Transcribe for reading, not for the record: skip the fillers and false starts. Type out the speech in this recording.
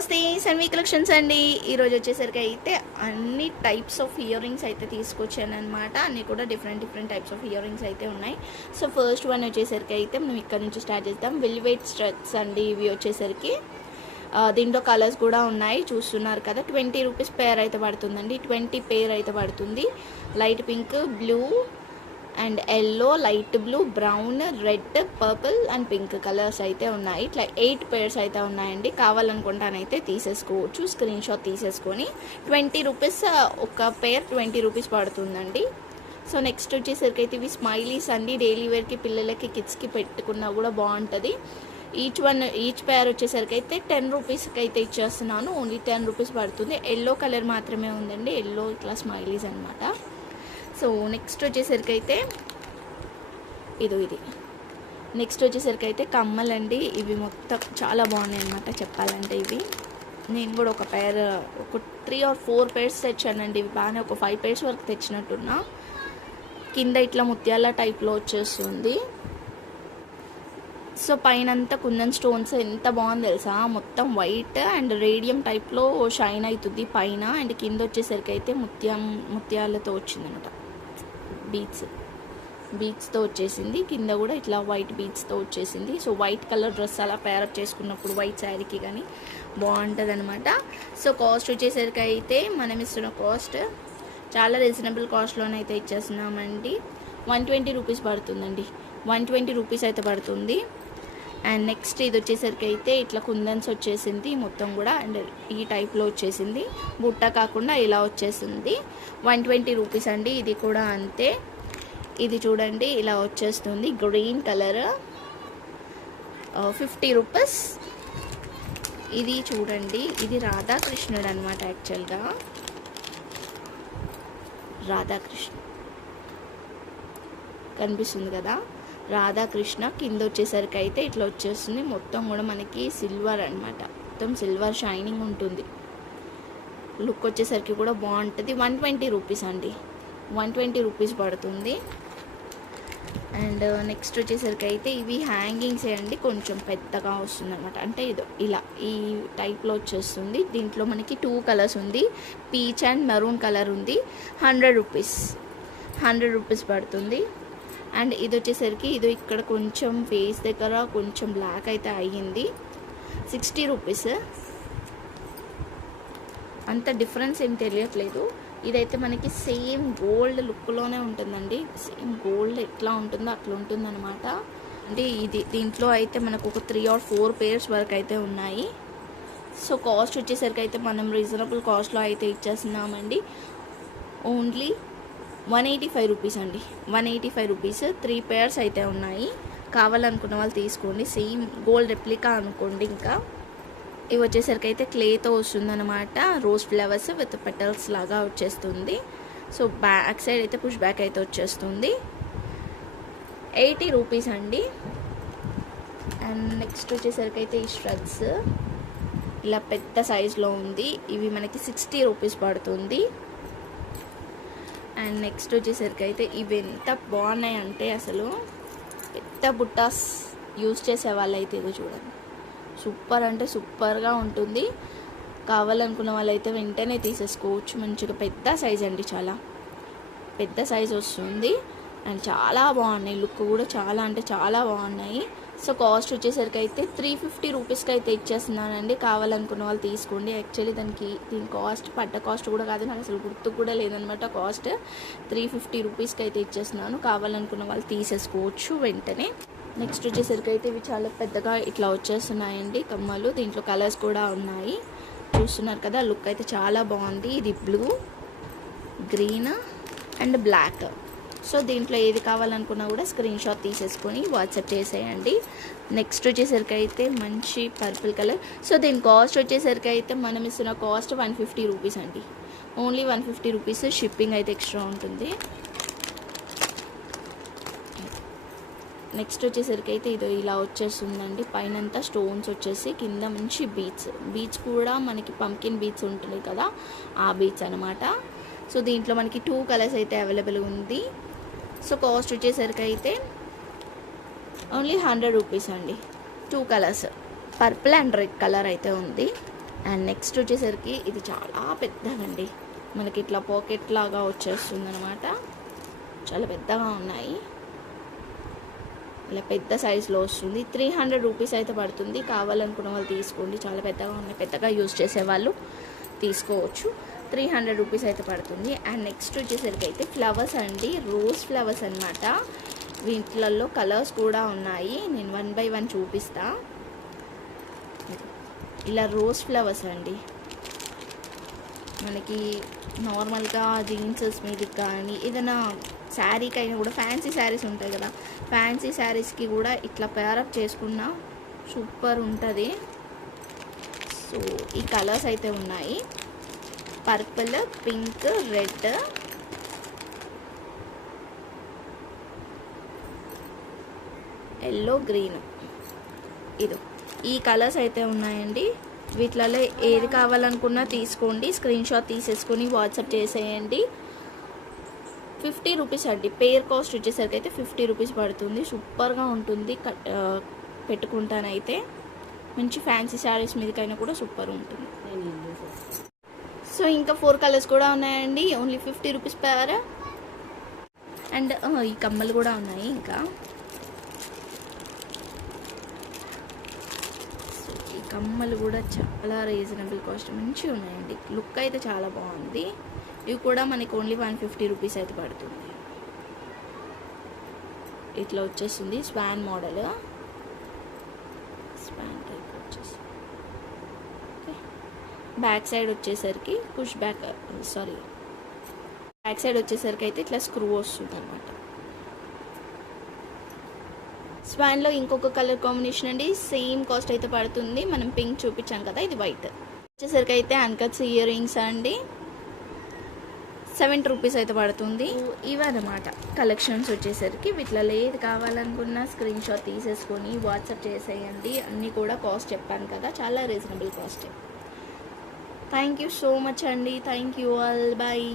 నమస్తే సన్వి కలెక్షన్స్ అండి. ఈరోజు వచ్చేసరికి అయితే అన్ని టైప్స్ ఆఫ్ ఇయర్ రింగ్స్ అయితే తీసుకొచ్చాను అనమాట. అన్నీ కూడా different types of ear rings అయితే ఉన్నాయి. సో ఫస్ట్ వన్ వచ్చేసరికి అయితే మనం ఇక్కడ నుంచి స్టార్ట్ చేద్దాం. వెల్వెట్ స్ట్రట్స్ అండి ఇవి వచ్చేసరికి. దీంట్లో కలర్స్ కూడా ఉన్నాయి, చూస్తున్నారు కదా. 20 రూపీస్ పేర్ అయితే పడుతుందండి. 20 పేర్ అయితే పడుతుంది. Light pink, blue and yellow, light blue, brown, red, purple and pink colours అయితే ఉన్నాయి. ఇట్లా 8 పేర్స్ అయితే ఉన్నాయండి. కావాలనుకుంటానైతే తీసేసుకోవచ్చు, స్క్రీన్ షాట్ తీసేసుకొని. 20 రూపీస్ ఒక పేర్, 20 రూపీస్ పడుతుందండి. సో నెక్స్ట్ వచ్చేసరికి అయితే ఇవి స్మైలీస్ అండి. డైలీ వేర్కి పిల్లలకి కిడ్స్కి పెట్టుకున్నా కూడా బాగుంటుంది. ఈచ్ పేర్ వచ్చేసరికి అయితే 10 రూపీస్కి అయితే ఇచ్చేస్తున్నాను. ఓన్లీ 10 రూపీస్ పడుతుంది. ఎల్లో కలర్ మాత్రమే ఉందండి. ఎల్లో ఇట్లా స్మైలీస్ అనమాట. సో నెక్స్ట్ వచ్చేసరికి అయితే ఇది నెక్స్ట్ వచ్చేసరికి అయితే కమ్మలండి. ఇవి మొత్తం చాలా బాగున్నాయి అనమాట చెప్పాలంటే. ఇవి నేను కూడా ఒక 3 or 4 పేర్స్ తెచ్చానండి. ఇవి బాగానే ఒక 5 పేర్స్ వరకు తెచ్చినట్టున్నా. కింద ఇట్లా ముత్యాల టైప్లో వచ్చేస్తుంది. సో పైన అంతా కుందన్ స్టోన్స్ ఎంత బాగుంది తెలుసా. మొత్తం వైట్ అండ్ రేడియం టైప్లో షైన్ అవుతుంది పైన. అండ్ కింద వచ్చేసరికి అయితే ముత్యాలతో వచ్చిందనమాట. బీడ్స్తో వచ్చేసింది. కింద కూడా ఇట్లా వైట్ బీడ్స్తో వచ్చేసింది. సో వైట్ కలర్ డ్రెస్ అలా పేరప్ చేసుకున్నప్పుడు వైట్ శారీకి కానీ బాగుంటుంది అనమాట. సో కాస్ట్ వచ్చేసరికి అయితే మనం ఇస్తున్న కాస్ట్ చాలా రీజనబుల్ కాస్ట్లోనైతే ఇచ్చేస్తున్నామండి. 120 రూపీస్ పడుతుందండి. 120 రూపీస్ అయితే పడుతుంది. అండ్ నెక్స్ట్ ఇది వచ్చేసరికి అయితే ఇట్లా కుందన్స్ వచ్చేసింది మొత్తం కూడా. అండ్ ఈ టైప్లో వచ్చేసింది, బుట్ట కాకుండా ఇలా వచ్చేసింది. 120 రూపీస్ అండి. ఇది కూడా అంతే. ఇది చూడండి ఇలా వచ్చేస్తుంది, గ్రీన్ కలర్, 50 రూపీస్. ఇది చూడండి, ఇది రాధాకృష్ణుడు అనమాట. యాక్చువల్గా రాధాకృష్ణ కనిపిస్తుంది కదా, రాధాకృష్ణ. కింద వచ్చేసరికి అయితే ఇట్లా వచ్చేస్తుంది. మొత్తం కూడా మనకి సిల్వర్ అనమాట. మొత్తం సిల్వర్ షైనింగ్ ఉంటుంది. లుక్ వచ్చేసరికి కూడా బాగుంటుంది. 120 రూపీస్ అండి. 120 రూపీస్ పడుతుంది. అండ్ నెక్స్ట్ వచ్చేసరికి అయితే ఇవి హ్యాంగింగ్స్ అండి. కొంచెం పెద్దగా వస్తుంది అనమాట. అంటే ఇది ఇలా ఈ టైప్లో వచ్చేస్తుంది. దీంట్లో మనకి 2 కలర్స్ ఉంది, పీచ్ అండ్ మెరూన్ కలర్ ఉంది. 100 రూపీస్ పడుతుంది. అండ్ ఇది వచ్చేసరికి ఇది ఇక్కడ కొంచెం ఫేస్ దగ్గర కొంచెం బ్లాక్ అయితే అయ్యింది. 60 రూపీస్. అంత డిఫరెన్స్ ఏం తెలియట్లేదు. ఇదైతే మనకి సేమ్ గోల్డ్ లుక్లోనే ఉంటుందండి. సేమ్ గోల్డ్ ఎట్లా ఉంటుందో అట్లా ఉంటుందన్నమాట. అంటే దీంట్లో అయితే మనకు ఒక 3 or 4 పేర్స్ వరకు అయితే ఉన్నాయి. సో కాస్ట్ వచ్చేసరికి అయితే మనం రీజనబుల్ కాస్ట్లో అయితే ఇచ్చేస్తున్నామండి. ఓన్లీ 185 రూపీస్ అండి. 185 రూపీస్. 3 పేర్స్ అయితే ఉన్నాయి. కావాలనుకున్న వాళ్ళు తీసుకోండి. సేమ్ గోల్డ్ రెప్లికా అనుకోండి. ఇంకా ఇవి వచ్చేసరికి అయితే క్లేతో వస్తుందన్నమాట. రోజ్ ఫ్లవర్స్ విత్ పెటల్స్ లాగా వచ్చేస్తుంది. సో బ్యాక్ సైడ్ అయితే పుష్ బ్యాక్ అయితే వచ్చేస్తుంది. 80 రూపీస్ అండి. అండ్ నెక్స్ట్ వచ్చేసరికి అయితే ఈ స్ట్రగ్స్ ఇలా పెద్ద సైజులో ఉంది. ఇవి మనకి 60 రూపీస్ పడుతుంది. అండ్ నెక్స్ట్ వచ్చేసరికి అయితే ఇవి ఎంత బాగున్నాయి అంటే అసలు పెద్ద బుట్టాస్ యూజ్ చేసే వాళ్ళైతే ఇది చూడండి, సూపర్ అంటే సూపర్గా ఉంటుంది. కావాలనుకున్న వాళ్ళైతే వెంటనే తీసేసుకోవచ్చు. మంచిగా పెద్ద సైజ్ అండి, చాలా పెద్ద సైజ్ వస్తుంది. అండ్ చాలా బాగున్నాయి. లుక్ కూడా చాలా అంటే చాలా బాగున్నాయి. సో కాస్ట్ వచ్చేసరికి అయితే 350 రూపీస్కి అయితే ఇచ్చేస్తున్నానండి. కావాలనుకున్న వాళ్ళు తీసుకోండి. యాక్చువల్లీ దీని కాస్ట్ పడ్డ కాస్ట్ కూడా కాదు, నాకు అసలు గుర్తు కూడా లేదనమాట. కాస్ట్ 350 రూపీస్కి అయితే ఇచ్చేస్తున్నాను. కావాలనుకున్న వాళ్ళు తీసేసుకోవచ్చు వెంటనే. నెక్స్ట్ వచ్చేసరికి అయితే ఇవి చాలా పెద్దగా ఇట్లా వచ్చేస్తున్నాయండి కమ్మలు. దీంట్లో కలర్స్ కూడా ఉన్నాయి, చూస్తున్నారు కదా. లుక్ అయితే చాలా బాగుంది. ఇది blue, green and black. So దీంట్లో ఏది కావాలనుకున్నా కూడా స్క్రీన్ షాట్ తీసేసుకొని వాట్సాప్ చేసేయండి. నెక్స్ట్ వచ్చేసరికి అయితే మంచి పర్పుల్ కలర్. సో దీని కాస్ట్ వచ్చేసరికి అయితే మనం ఇస్తున్న కాస్ట్ 150 రూపీస్ అండి. Only 150 rupees. షిప్పింగ్ అయితే ఎక్స్ట్రా ఉంటుంది. నెక్స్ట్ వచ్చేసరికి అయితే ఇది ఇలా వచ్చేస్తుందండి. పైనంతా స్టోన్స్ వచ్చేసి కింద మంచి బీడ్స్ కూడా మనకి పంకిన్ బీడ్స్ ఉంటుంది కదా, ఆ బీడ్స్ అనమాట. సో దీంట్లో మనకి 2 కలర్స్ అయితే అవైలబుల్ ఉంది. సో కాస్ట్ వచ్చేసరికి అయితే ఓన్లీ 100 రూపీస్ అండి. 2 colours, purple and red colour అయితే ఉంది. అండ్ నెక్స్ట్ వచ్చేసరికి ఇది చాలా పెద్దదండి, మనకి ఇట్లా పాకెట్ లాగా వచ్చేస్తుంది అనమాట. చాలా పెద్దగా ఉన్నాయి, ఇలా పెద్ద సైజులో వస్తుంది. 300 రూపీస్ అయితే పడుతుంది. కావాలనుకున్న వాళ్ళు తీసుకోండి, చాలా పెద్దగా ఉన్నాయి, పెద్దగా యూజ్ చేసేవాళ్ళు తీసుకోవచ్చు. 300 రూపీస్ అయితే పడుతుంది. అండ్ నెక్స్ట్ వచ్చేసరికి అయితే ఫ్లవర్స్ అండి, రోజ్ ఫ్లవర్స్ అనమాట. వీటిలలో కలర్స్ కూడా ఉన్నాయి, నేను 1 by 1 చూపిస్తా. ఇలా రోజ్ ఫ్లవర్స్ అండి, మనకి నార్మల్గా జీన్సెస్ మీదకి కానీ ఏదైనా శారీకైనా కూడా, ఫ్యాన్సీ శారీస్ ఉంటాయి కదా, ఫ్యాన్సీ శారీస్కి కూడా ఇట్లా పేరప్ చేసుకున్న సూపర్ ఉంటుంది. సో ఈ కలర్స్ అయితే ఉన్నాయి, purple, pink, red, yellow, green, ఇది ఈ కలర్స్ అయితే ఉన్నాయండి. వీటిలలో ఏది కావాలనుకున్నా తీసుకోండి, స్క్రీన్ షాట్ తీసేసుకొని వాట్సాప్ చేసేయండి. 50 రూపీస్ అండి, పేర్ కాస్ట్ వచ్చేసరికి అయితే 50 రూపీస్ పడుతుంది. సూపర్గా ఉంటుంది, పెట్టుకుంటానైతే మంచి ఫ్యాన్సీ శారీస్ మీదకైనా కూడా సూపర్ ఉంటుంది. సో ఇంకా 4 కలర్స్ కూడా ఉన్నాయండి, ఓన్లీ 50 రూపీస్ పేర్. అండ్ ఈ కమ్మలు కూడా ఉన్నాయి. ఇంకా ఈ కమ్మలు కూడా చాలా రీజనబుల్ కాస్ట్, మంచిగా ఉన్నాయండి, లుక్ అయితే చాలా బాగుంది. ఇవి కూడా మనకి ఓన్లీ 150 రూపీస్ అయితే పడుతుంది. ఇట్లా వచ్చేస్తుంది స్వాన్ మోడల్, స్వాన్ టైప్ వచ్చేసి. బ్యాక్ సైడ్ వచ్చేసరికి push back, sorry back side వచ్చేసరికి అయితే ఇట్లా స్క్రూ వస్తుంది అనమాట. స్వాన్లో ఇంకొక కలర్ కాంబినేషన్ అండి, సేమ్ కాస్ట్ అయితే పడుతుంది. మనం పింక్ చూపించాం కదా, ఇది వైట్ వచ్చేసరికి అయితే అన్కట్స్ ఇయర్ రింగ్స్ అండి, 70 రూపీస్ అయితే పడుతుంది. ఇవన్నమాట కలెక్షన్స్ వచ్చేసరికి. వీటిలో ఏది కావాలనుకున్నా స్క్రీన్ షాట్ తీసేసుకొని వాట్సాప్ చేసేయండి. అన్నీ కూడా కాస్ట్ చెప్పాను కదా, చాలా reasonable cost. Thank you so much అండి, థ్యాంక్ యూ ఆల్, బాయ్.